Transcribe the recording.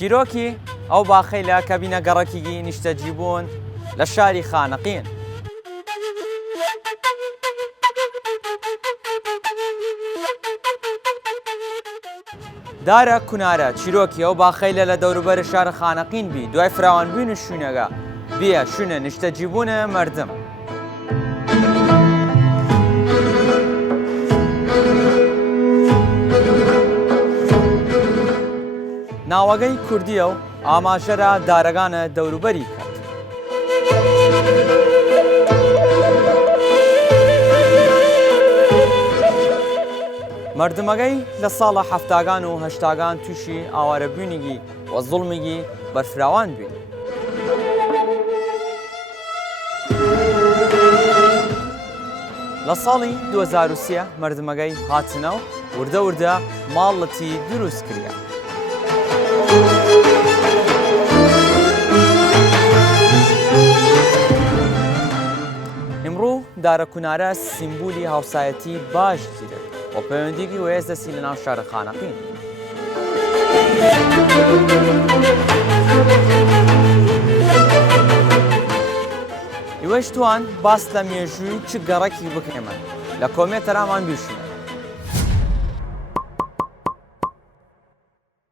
چیرۆکی ئەو باخەیلە کە بینە گەڕەکیگی نیشتەجیبوون لە شاری خانەقین. دارە کونارە چیرۆکی ئەو باخەیلە لە دەوروبەرە شارە خانەقین بی دوای فراوانبوون شوونەکە بێ شوونە نیشتەجیبوونە مردم. ناوەگەی کوردیە و ئاماژەرە دارەگانە دەوروبەری کرد. مردمەکەی لە ساڵە هەفتاگان و هەشتاگان تووشی ئاوارەبوونیگی وە زوڵمیگی بەرفراوان بووین. لە ساڵی 2003 مردمەکەی هاتنە و وردە وردە ماڵەتی دروست کردە. ئەمڕۆ دارە کونارە سیمبولی هاوسایەتی باش دیرێت و پەیوەندیگی وەیەز دەستی لە ناو شارە خانەقین. ئێوەش توان باس لە مێژووی چ گەڕەکی بکەمە لە کۆمێتەرامان بیشینە.